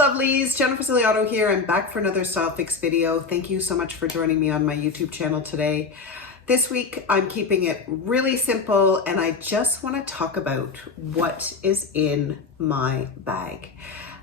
lovelies, Jennifer Ciliato here. I'm back for another style fix video. Thank you so much for joining me on my YouTube channel today. This week I'm keeping it really simple and I just want to talk about what is in my bag.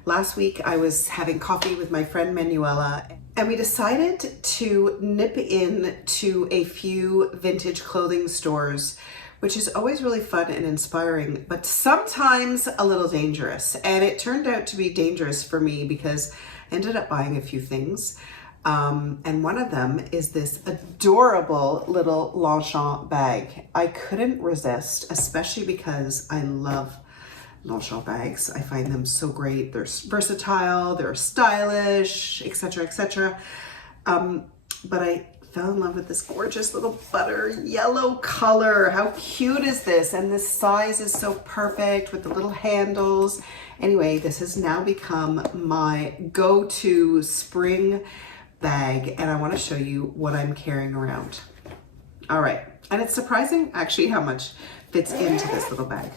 Last week I was having coffee with my friend Manuela and we decided to nip in to a few vintage clothing stores, which is always really fun and inspiring, but sometimes a little dangerous. And it turned out to be dangerous for me because I ended up buying a few things. And one of them is this adorable little Longchamp bag. I couldn't resist, especially because I love Longchamp bags. I find them so great. They're versatile, they're stylish, etc., etc. But I fell in love with this gorgeous little butter yellow color. How cute is this? And this size is so perfect with the little handles. Anyway, this has now become my go-to spring bag and I want to show you what I'm carrying around. All right, and it's surprising actually how much fits into this little bag.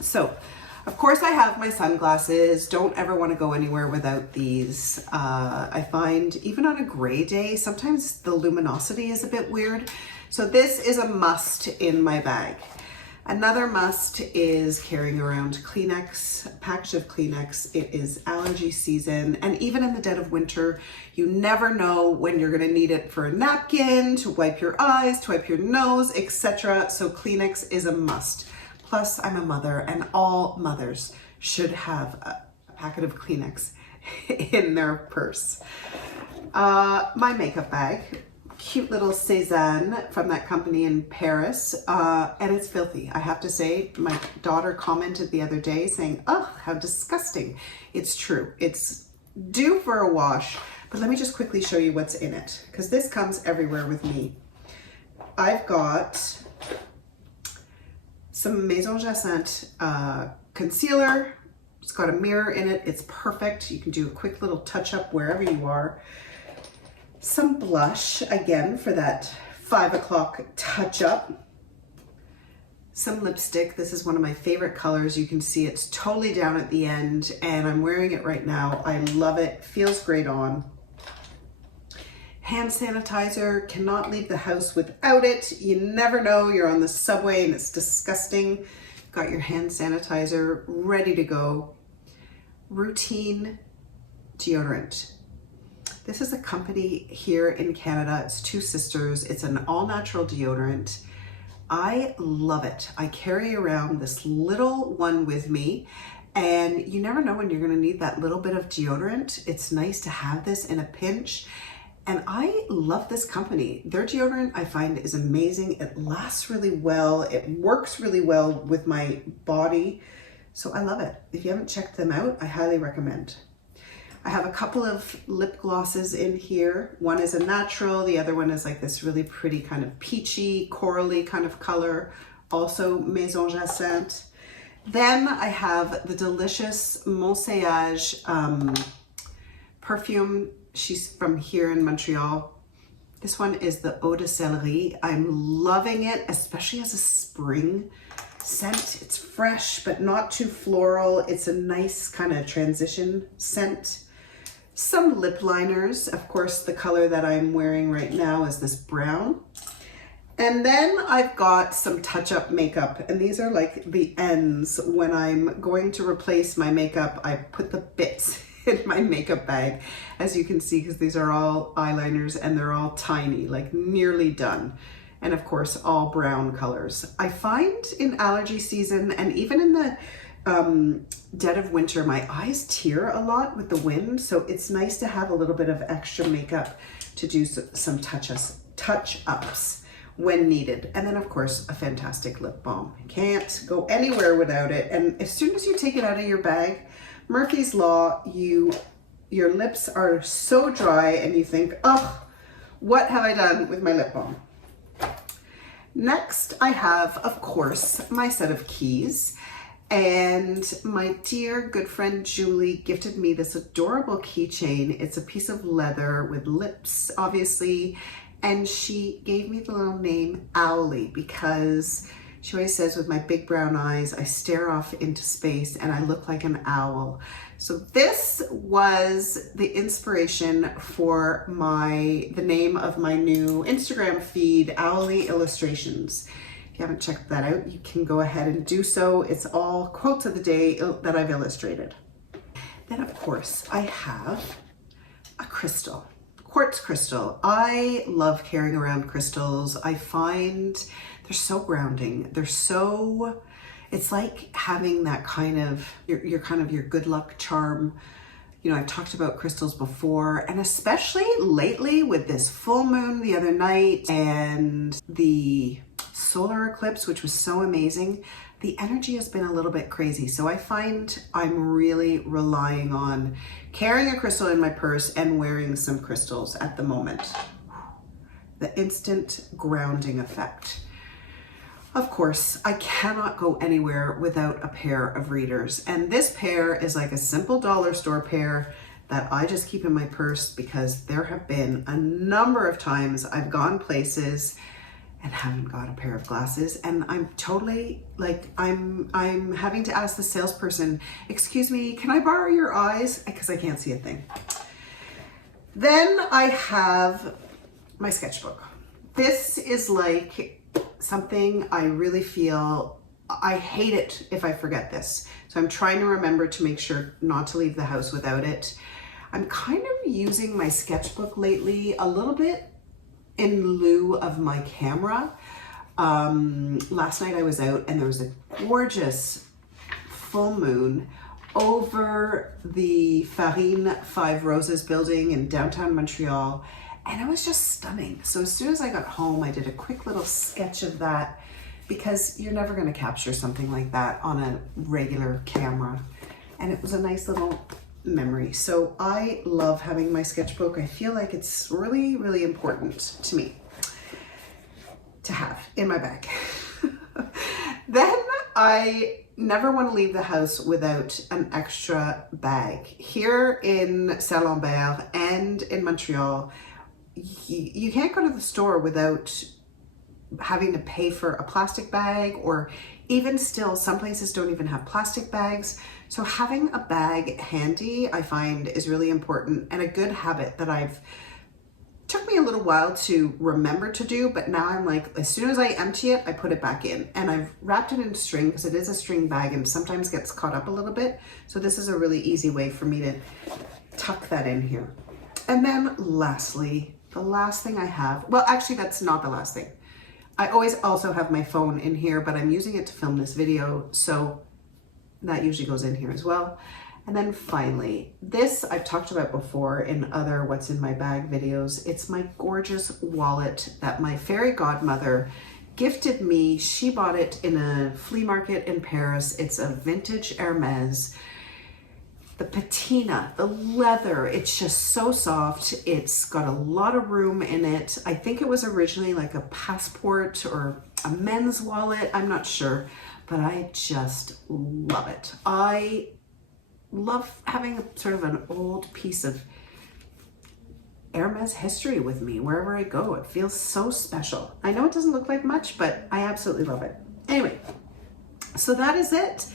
So of course I have my sunglasses. Don't ever want to go anywhere without these. I find even on a gray day, sometimes the luminosity is a bit weird. So this is a must in my bag. Another must is carrying around Kleenex, a package of Kleenex. It is allergy season, and even in the dead of winter, you never know when you're gonna need it for a napkin, to wipe your eyes, to wipe your nose, etc. So Kleenex is a must. Plus, I'm a mother, and all mothers should have a packet of Kleenex in their purse. My makeup bag, cute little Cézanne from that company in Paris, and it's filthy. I have to say, my daughter commented the other day saying, oh, how disgusting. It's true. It's due for a wash, but let me just quickly show you what's in it, because this comes everywhere with me. I've got some Maison Jacinthe concealer. It's got a mirror in it. It's perfect. You can do a quick little touch up wherever you are. Some blush, again, for that 5 o'clock touch up. Some lipstick. This is one of my favorite colors. You can see it's totally down at the end and I'm wearing it right now. I love it. Feels great on. Hand sanitizer, cannot leave the house without it. You never know, you're on the subway and it's disgusting. Got your hand sanitizer ready to go. Routine deodorant. This is a company here in Canada. It's Two Sisters. It's an all-natural deodorant. I love it. I carry around this little one with me and you never know when you're gonna need that little bit of deodorant. It's nice to have this in a pinch. And I love this company. Their deodorant I find is amazing. It lasts really well. It works really well with my body. So I love it. If you haven't checked them out, I highly recommend. I have a couple of lip glosses in here. One is a natural, the other one is like this really pretty kind of peachy, corally kind of color. Also Maison Jacinthe. Then I have the delicious Monseyage perfume. She's from here in Montreal. This one is the Eau de Celery. I'm loving it, especially as a spring scent. It's fresh, but not too floral. It's a nice kind of transition scent. Some lip liners. Of course, the color that I'm wearing right now is this brown. And then I've got some touch-up makeup, and these are like the ends. When I'm going to replace my makeup, I put the bits in my makeup bag, as you can see, because these are all eyeliners and they're all tiny, like nearly done. And of course, all brown colors. I find in allergy season and even in the dead of winter, my eyes tear a lot with the wind. So it's nice to have a little bit of extra makeup to do some touch-ups when needed. And then of course, a fantastic lip balm. Can't go anywhere without it. And as soon as you take it out of your bag, Murphy's Law, your lips are so dry and you think, oh, what have I done with my lip balm? Next, I have, of course, my set of keys. And my dear good friend Julie gifted me this adorable keychain. It's a piece of leather with lips, obviously. And she gave me the little name Owlie because She always says with my big brown eyes, I stare off into space and I look like an owl. So this was the inspiration for the name of my new Instagram feed, Owly Illustrations. If you haven't checked that out, you can go ahead and do so. It's all quotes of the day that I've illustrated. Then of course I have a crystal, quartz crystal. I love carrying around crystals. I find they're so grounding. It's like having that kind of, your good luck charm. You know, I've talked about crystals before, and especially lately with this full moon the other night and the solar eclipse, which was so amazing, the energy has been a little bit crazy. So I find I'm really relying on carrying a crystal in my purse and wearing some crystals at the moment. The instant grounding effect. Of course, I cannot go anywhere without a pair of readers. And this pair is like a simple dollar store pair that I just keep in my purse because there have been a number of times I've gone places and haven't got a pair of glasses, and I'm totally like, I'm having to ask the salesperson, excuse me, can I borrow your eyes? Because I can't see a thing. Then I have my sketchbook. This is like something I really feel, I hate it if I forget this. So I'm trying to remember to make sure not to leave the house without it. I'm kind of using my sketchbook lately a little bit in lieu of my camera. Last night I was out and there was a gorgeous full moon over the Farine Five Roses building in downtown Montreal, and it was just stunning. So as soon as I got home, I did a quick little sketch of that because you're never going to capture something like that on a regular camera. And it was a nice little memory. So I love having my sketchbook. I feel like it's really, really important to me to have in my bag. Then I never want to leave the house without an extra bag. Here in Saint-Lambert and in Montreal, you can't go to the store without having to pay for a plastic bag, or even still, some places don't even have plastic bags. So having a bag handy, I find, is really important, and a good habit that took me a little while to remember to do, but now I'm like, as soon as I empty it, I put it back in. And I've wrapped it in string because it is a string bag and sometimes gets caught up a little bit. So this is a really easy way for me to tuck that in here. And then lastly, the last thing I have, well, actually that's not the last thing. I always also have my phone in here, but I'm using it to film this video, so that usually goes in here as well. And then finally, this I've talked about before in other what's in my bag videos. It's my gorgeous wallet that my fairy godmother gifted me. She bought it in a flea market in Paris. It's a vintage Hermes. The patina, the leather, it's just so soft. It's got a lot of room in it. I think it was originally like a passport or a men's wallet. I'm not sure, but I just love it. I love having a sort of an old piece of Hermes history with me wherever I go. It feels so special. I know it doesn't look like much, but I absolutely love it. Anyway, so that is it.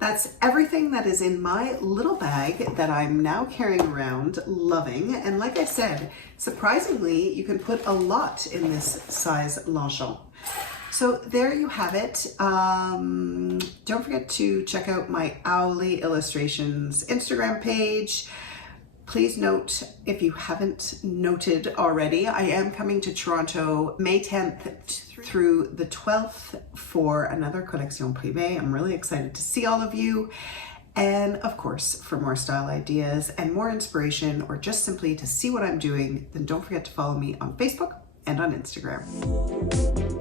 That's everything that is in my little bag that I'm now carrying around, loving. And like I said, surprisingly, you can put a lot in this size Longchamp. So there you have it. Don't forget to check out my Owly Illustrations Instagram page. Please note, if you haven't noted already, I am coming to Toronto May 10th through the 12th for another collection privée. I'm really excited to see all of you. And of course, for more style ideas and more inspiration, or just simply to see what I'm doing, then don't forget to follow me on Facebook and on Instagram.